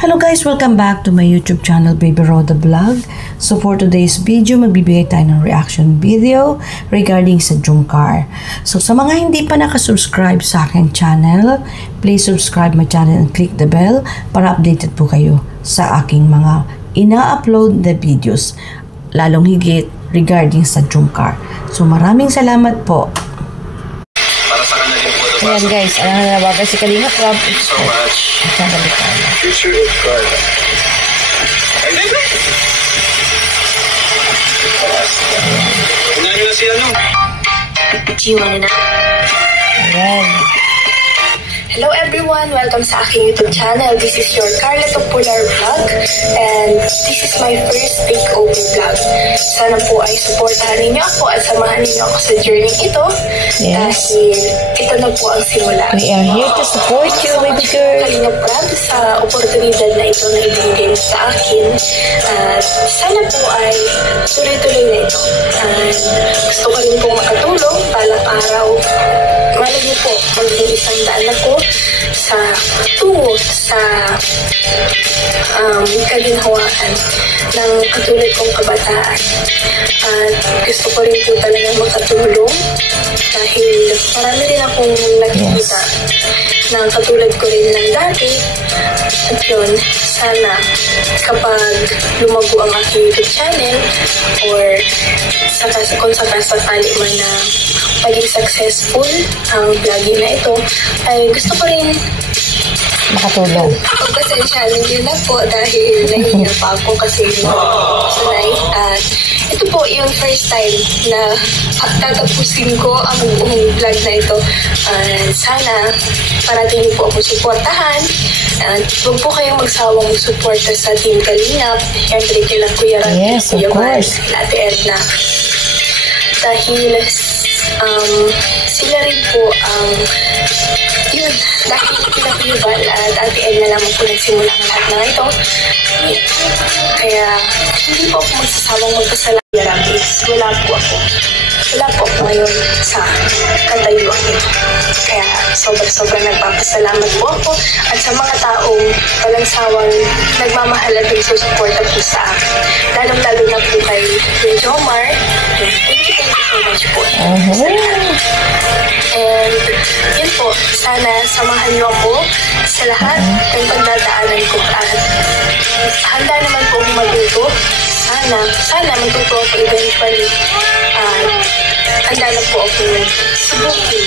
Hello guys! Welcome back to my YouTube channel, Baby Roda Vlog. So for today's video, magbibigay tayo ng reaction video regarding sa Jungkar. So sa mga hindi pa nakasubscribe sa aking channel, please subscribe my channel and click the bell para updated po kayo sa aking mga ina-upload na videos, lalong higit regarding sa Jungkar. So maraming salamat po. Ayan guys, alam na nabagal si Kalinga Prab. So much. Future of Carla. Ay, baby! Kunahin na si ano? Do you wanna know? Ayan. Hello everyone! Welcome sa aking YouTube channel. This is your Carla Popular Vlog and this is my first takeover vlog. Sana po ay supportahan ninyo ako at samahan ninyo ako sa journey ito. Yes. Dahil ito na po ang simula. We are here to support you, baby girl. Kalinga Prab sa oportunidad na ito na ibinigay sa akin. At sana po ay tuloy-tuloy na ito. Gusto ko rin pong makatulong balang araw. Malay niyo po, maging 100 na po sa tungo sa kaginhawaan ng katulad kong kabataan. At gusto ko rin po talaga makatulong dahil marami rin akong nakikita na katulad ko rin ng dati. At yun, sana kapag lumago ang aking YouTube channel or kung sakasakali man na maging successful ang vlogging na ito, ay gusto ko rin Makatulong. pagpasensyahan yun na po dahil nahihiya pa ako kasi sanay. At ito po yung first time na tatapusin ko ang buong vlog na ito. Sana parating niyo po ako suportahan. At huwag po kayong magsawang suporta sa Team Kalingap. Siyempre kila Kuya Ram, Yes, of Kuya Van, course. Ate Edna. Dahil sila rin po ang yun, dahil kila Kuya Van at Ate Edna lamang po nagsimula ang lahat na ito. Kaya hindi po ako magsasawang magpasalamat. Wala po ako ngayon sa katayuan ito. Kaya sobra-sobra nagpapasalamat po ako at sa mga taong walang sawang nagmamahal at nagsusuporta po sa akin. Lalong-lalo na po kay Jomar. Thank you so much po. And yun po, sana samahan niyo ako sa lahat ng pagdadaanan ko. At handa naman po akong matuto. Sana matuto ako eventually. Handa na po ako subukin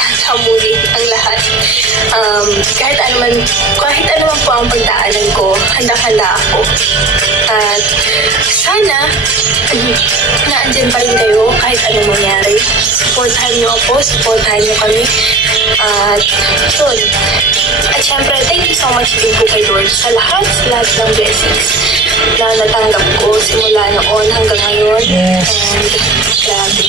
at hamulin ang lahat. Kahit ano man po ang pagdaanan ko, handa-handa ako. At sana naandyan pa rin kayo kahit anong mangyari. Supportahan niyo ako, supportahan niyo kami. At yun. At syempre, thank you so much din po kay Lord sa lahat ng blessings na natanggap ko simula noon hanggang ngayon. Yes. And grabe.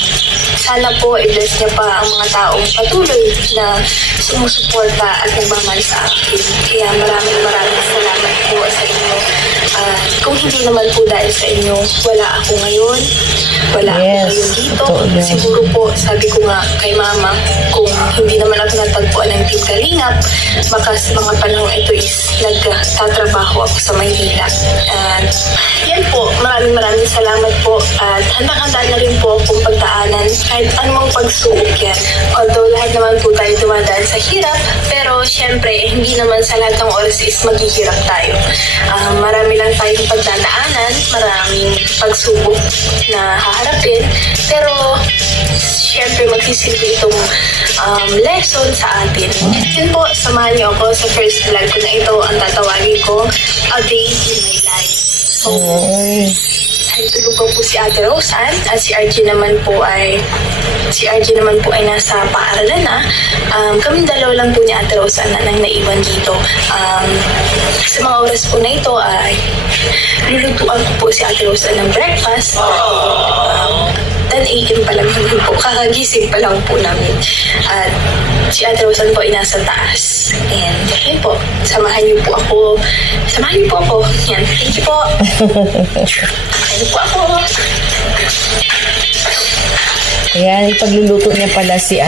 Sana po i-bless niya pa ang mga taong patuloy na sumusuporta at nagmamahal sa akin. Kaya maraming salamat po sa inyo. Kung hindi naman po dahil sa inyo, wala ako ngayon. Wala ako ngayon dito. Siguro po, sabi ko nga kay Mama, kung hindi naman ako natagpuan ng Team Kalingap, baka sa mga panahon ito is nagtatrabaho ako sa Maynila. At yan po, maraming salamat po. At handang-handa na rin po akong pagdaanan kahit anumang pagsubok yan. Although lahat naman po tayo dumadaan sa hirap, pero syempre, hindi naman sa lahat ng oras is maghihirap tayo. Marami lang tayong pagdadaanan, maraming pagsubok na haharapin, pero syempre magsisilbi itong lesson sa atin. Yun po, samahan niyo ako sa first vlog ko na ito. Ang tatawagin ko, A Day in My Life. So, tulog po si Ate Rosan at si RG naman po ay nasa paaralan na. Kaming dalawa lang po ni Ate Rosan na nang naiwan dito. Sa mga oras po na ito ay lulutuan ko po si Ate Rosan ng breakfast. 10 AM pa lang po. Kakagising pa lang po namin. At si Ate Rosan po ay nasa taas. And yun po, samahan niyo po ako. Yan, thank you po. Samahan po ako. Ayan, ipagluluto niya pala si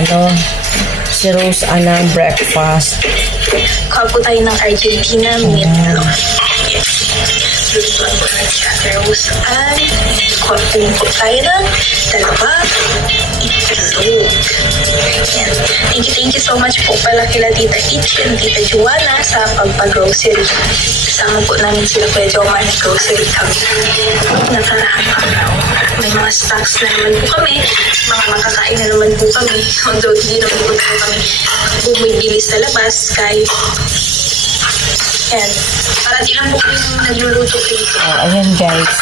Rose Anna breakfast. Kapo tayo ng Argentina meatloaf. Tuwan po na si Ate Rose. At kunin po tayo ng dalawa itlog. Yan. Thank you so much po pala kila Tita Itch and Tita Joanna sa pagpag-grocery. Kasama po namin sila Kuya Jomar na grocery kami. Nakaraang araw. May mga stocks na naman po kami. Mga makakain na naman po kami. Although hindi naman po kami bumibili sa labas. Kahit yan. Parati lang po kami nagluluto dito. Ayan guys.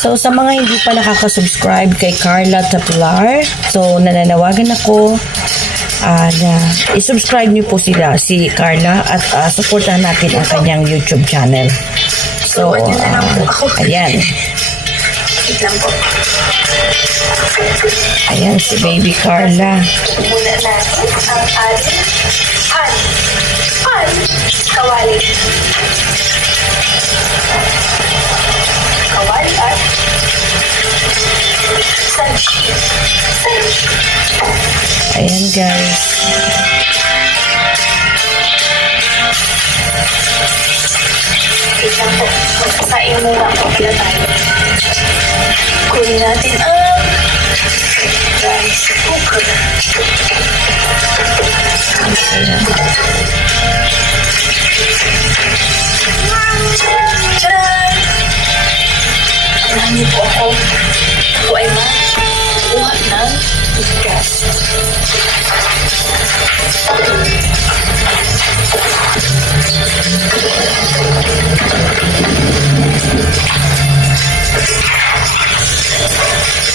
So sa mga hindi pa nakaka-subscribe kay Carla Tapular, so nananawagan ako na i-subscribe niyo po si Carla at supportahan natin ang kanyang YouTube channel. So ayan. Wait lang po. Ayan si Baby Carla. Muna natin ang ating kawali. Kawali at sanchi. Ayan guys. Wait lang po. Magsasain muna po pala tayo. Kunin natin ang rice cooker. Tcharan! Alam niyo po ako ay makuha ng gas.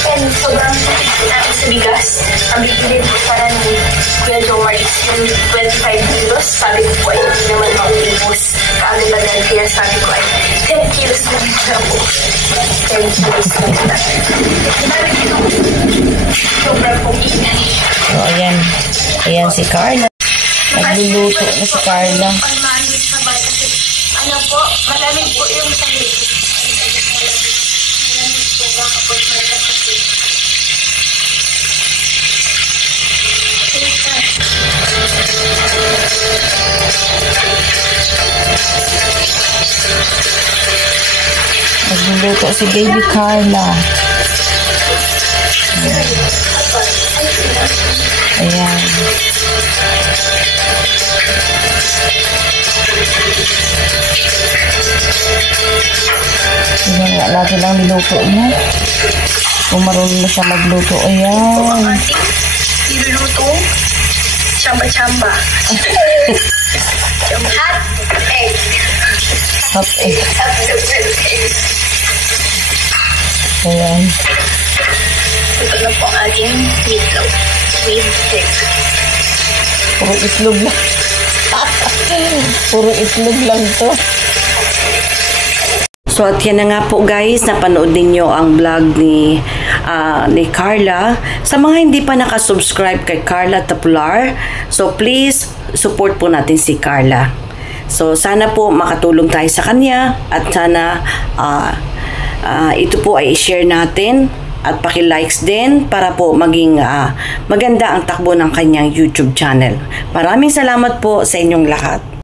And sobrang sakit natin sa bigas. Ang bibili po para ni Kuya Jomar is yung 25 kilos. Sabi ko po ay hindi naman maubos. Kaagad ba dahil kaya sabi ko ay 10 kilos na na po. 10 kilos na na. Sobrang pong ingay. So ayan. Ayan si Carla. Nagluluto na si Carla. Ano po, malamig po yung sahig. Malamig po ba kapag malakasig. Nagluluto si Baby Carla. Ayan. Tignan nga natin lang niluto niya. Kung marunong na siya magluto. Ayan. Niluluto. Chamba-chamba. Hot egg. Hot egg. Ayan. Ito na po ang ating meatloaf with egg. Puro itlog lang. Puro itlog lang to. So at yan na nga po guys, napanood ninyo ang vlog ni Carla. Sa mga hindi pa nakasubscribe kay Carla Tapular, so please support po natin si Carla. So sana po makatulong tayo sa kanya at sana ito po ay i-share natin at paki-likes din para po maging maganda ang takbo ng kanyang YouTube channel. Maraming salamat po sa inyong lahat.